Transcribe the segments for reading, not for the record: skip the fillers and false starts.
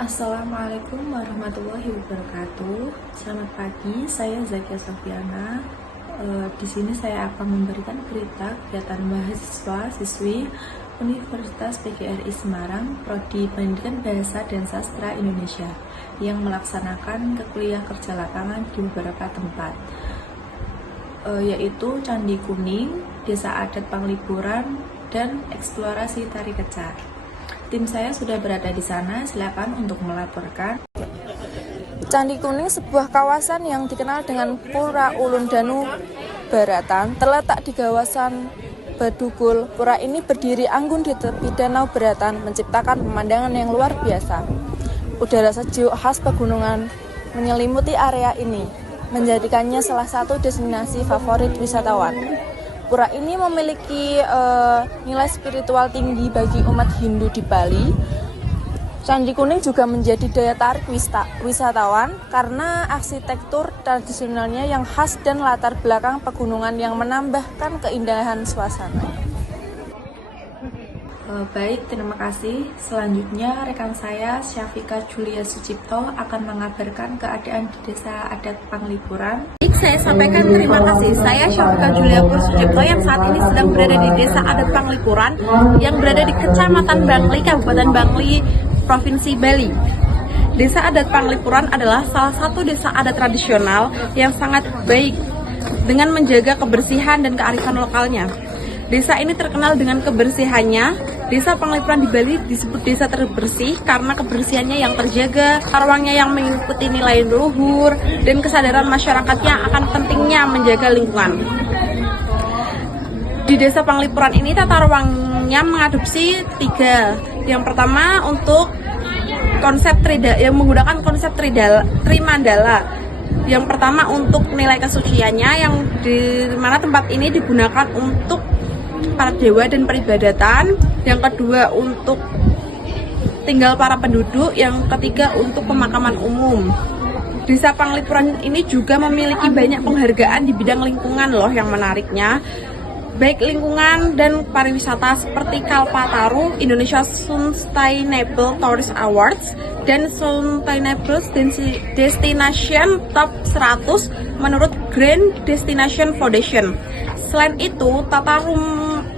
Assalamualaikum warahmatullahi wabarakatuh. Selamat pagi, saya Zakia Sofiana. Di sini saya akan memberikan berita kegiatan mahasiswa siswi Universitas PGRI Semarang, Prodi Pendidikan Bahasa dan Sastra Indonesia, yang melaksanakan kuliah kerja lapangan di beberapa tempat, yaitu Candi Kuning, Desa Adat Panglipuran, dan eksplorasi tari kecak. Tim saya sudah berada di sana, silakan untuk melaporkan. Candi Kuning, sebuah kawasan yang dikenal dengan Pura Ulun Danu Baratan, terletak di kawasan Badugul. Pura ini berdiri anggun di tepi Danau Baratan, menciptakan pemandangan yang luar biasa. Udara sejuk khas pegunungan menyelimuti area ini, menjadikannya salah satu destinasi favorit wisatawan. Pura ini memiliki nilai spiritual tinggi bagi umat Hindu di Bali. Candi Kuning juga menjadi daya tarik wisatawan karena arsitektur tradisionalnya yang khas dan latar belakang pegunungan yang menambahkan keindahan suasana. Baik, terima kasih. Selanjutnya rekan saya Syafika Julia Sucipto akan mengabarkan keadaan di Desa Adat Panglipuran. Saya sampaikan terima kasih. Saya Syafika Julia Sucipto yang saat ini sedang berada di Desa Adat Panglipuran yang berada di Kecamatan Bangli, Kabupaten Bangli, Provinsi Bali. Desa Adat Panglipuran adalah salah satu desa adat tradisional yang sangat baik dengan menjaga kebersihan dan kearifan lokalnya. Desa ini terkenal dengan kebersihannya. Desa Panglipuran di Bali disebut desa terbersih karena kebersihannya yang terjaga, ruangnya yang mengikuti nilai luhur, dan kesadaran masyarakatnya akan pentingnya menjaga lingkungan. Di Desa Panglipuran ini tata ruangnya mengadopsi 3. Yang pertama untuk konsep yang menggunakan konsep trimandala. Yang pertama untuk nilai kesuciannya, yang di mana tempat ini digunakan untuk para dewa dan peribadatan. Yang kedua untuk tinggal para penduduk. Yang ketiga untuk pemakaman umum. Desa Panglipuran ini juga memiliki banyak penghargaan di bidang lingkungan loh, yang menariknya baik lingkungan dan pariwisata seperti Kalpataru Indonesia Sustainable Tourist Awards dan Sustainable Destination Top 100 menurut Grand Destination Foundation. Selain itu,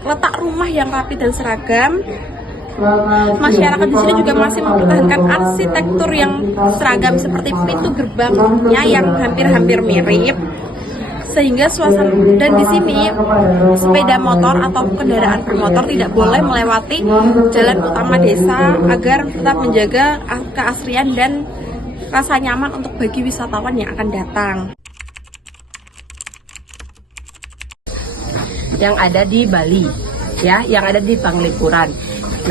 letak rumah yang rapi dan seragam, masyarakat di sini juga masih mempertahankan arsitektur yang seragam seperti pintu gerbangnya yang hampir-hampir mirip, sehingga suasana dan di sini sepeda motor atau kendaraan bermotor tidak boleh melewati jalan utama desa agar tetap menjaga keasrian dan rasa nyaman untuk bagi wisatawan yang akan datang. Yang ada di Bali, ya, yang ada di Panglipuran.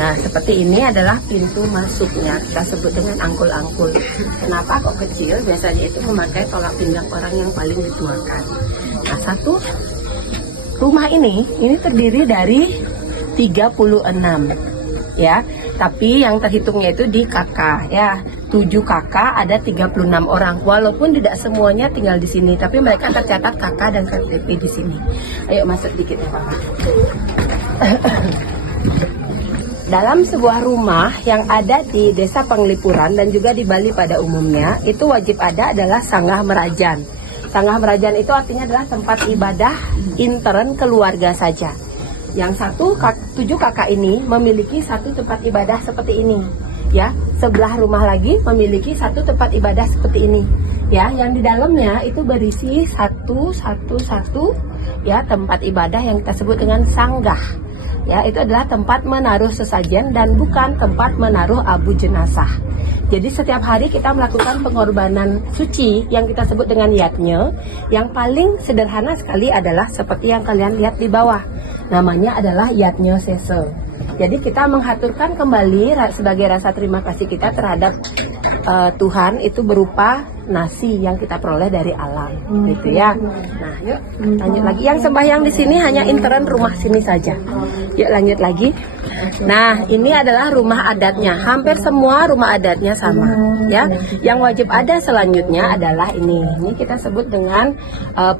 Nah, seperti ini adalah pintu masuknya, kita sebut dengan angkul-angkul. Kenapa kok kecil? Biasanya itu memakai tolak pinggang orang yang paling dituakan. Nah, satu rumah ini terdiri dari 36, ya. Tapi yang terhitungnya itu di kakak, ya. 7 kakak, ada 36 orang. Walaupun tidak semuanya tinggal di sini, tapi mereka tercatat kakak dan KTP di sini. Ayo masuk dikit ya, Pak. Dalam sebuah rumah yang ada di Desa Panglipuran dan juga di Bali pada umumnya, itu wajib ada adalah sanggah merajan. Sanggah merajan itu artinya adalah tempat ibadah intern keluarga saja. Yang 7 kakak ini memiliki satu tempat ibadah seperti ini, ya. Sebelah rumah lagi memiliki satu tempat ibadah seperti ini, ya. Yang di dalamnya itu berisi satu, ya, tempat ibadah yang kita sebut dengan sanggah. Ya, itu adalah tempat menaruh sesajen dan bukan tempat menaruh abu jenazah. Jadi setiap hari kita melakukan pengorbanan suci yang kita sebut dengan yatnya. Yang paling sederhana sekali adalah seperti yang kalian lihat di bawah. Namanya adalah yatnya sese. Jadi kita menghaturkan kembali sebagai rasa terima kasih kita terhadap Tuhan itu berupa nasi yang kita peroleh dari alam, gitu ya. Nah, yuk lanjut lagi. Yang sembahyang di sini hanya intern rumah sini saja. Yuk lanjut lagi. Nah, ini adalah rumah adatnya. Hampir semua rumah adatnya sama, ya. Yang wajib ada selanjutnya adalah ini. Ini kita sebut dengan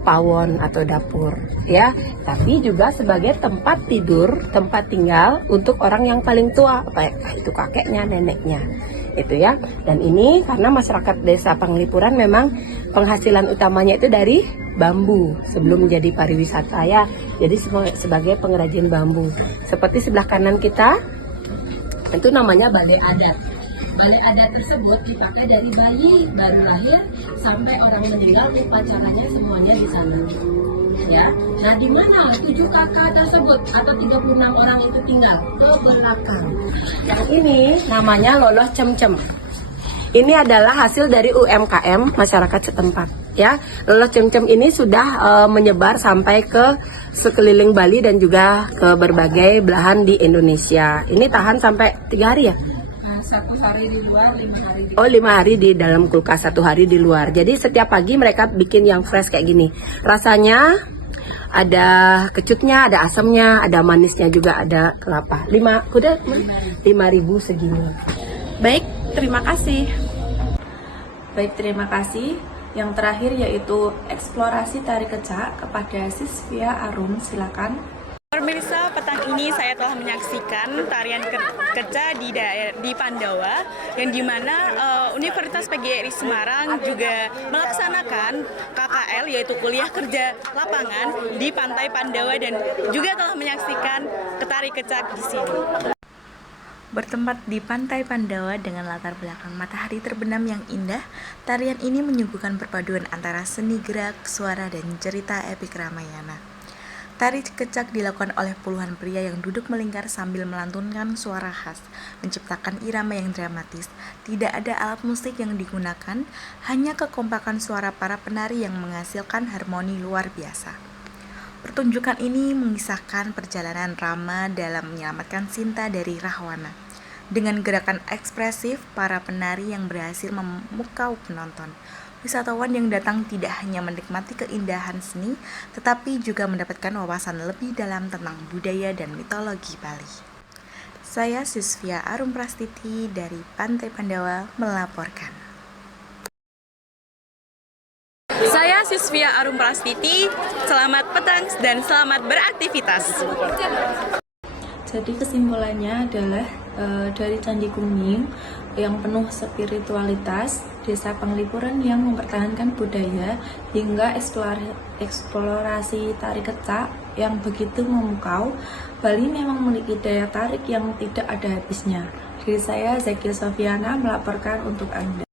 pawon atau dapur, ya. Tapi juga sebagai tempat tidur, tempat tinggal untuk orang yang paling tua, baik itu kakeknya, neneknya. itu ya. Dan ini karena masyarakat Desa Penglipuran memang penghasilan utamanya itu dari bambu sebelum menjadi pariwisata ya. Jadi sebagai pengrajin bambu. Seperti sebelah kanan kita itu namanya balai adat. Balai adat tersebut dipakai dari bayi baru lahir sampai orang meninggal, upacaranya semuanya di sana. Ya, nah di mana 7 kakak tersebut atau 36 orang itu tinggal? Ke belakang. Yang ini namanya loloh cem-cem. Ini adalah hasil dari UMKM masyarakat setempat. Ya, loloh cem-cem ini sudah menyebar sampai ke sekeliling Bali dan juga ke berbagai belahan di Indonesia. Ini tahan sampai 3 hari ya? 1 hari di luar, 5 hari di 5 hari di dalam kulkas, 1 hari di luar. Jadi setiap pagi mereka bikin yang fresh kayak gini. Rasanya ada kecutnya, ada asamnya, ada manisnya juga, ada kelapa. 5.000 segini. Baik, terima kasih. Baik, terima kasih. Yang terakhir yaitu eksplorasi tari kecak kepada Sisvia Arum, silakan. Pemirsa, petang ini saya telah menyaksikan tarian kecak di Pandawa, yang dimana Universitas PGRI Semarang juga melaksanakan KKL, yaitu kuliah kerja lapangan di Pantai Pandawa, dan juga telah menyaksikan tari kecak di sini. Bertempat di Pantai Pandawa dengan latar belakang matahari terbenam yang indah, tarian ini menyuguhkan perpaduan antara seni gerak, suara, dan cerita epik Ramayana. Tari kecak dilakukan oleh puluhan pria yang duduk melingkar sambil melantunkan suara khas, menciptakan irama yang dramatis. Tidak ada alat musik yang digunakan, hanya kekompakan suara para penari yang menghasilkan harmoni luar biasa. Pertunjukan ini mengisahkan perjalanan Rama dalam menyelamatkan Sinta dari Rahwana. Dengan gerakan ekspresif, para penari yang berhasil memukau penonton. Wisatawan yang datang tidak hanya menikmati keindahan seni, tetapi juga mendapatkan wawasan lebih dalam tentang budaya dan mitologi Bali. Saya Sisvia Arum Prastiti dari Pantai Pandawa melaporkan. Saya Sisvia Arum Prastiti, selamat petang dan selamat beraktivitas. Jadi kesimpulannya adalah dari Candi Kuning yang penuh spiritualitas, Desa Penglipuran yang mempertahankan budaya, hingga eksplorasi tari kecak yang begitu memukau, Bali memang memiliki daya tarik yang tidak ada habisnya. Dari saya, Zakia Sofiana, melaporkan untuk Anda.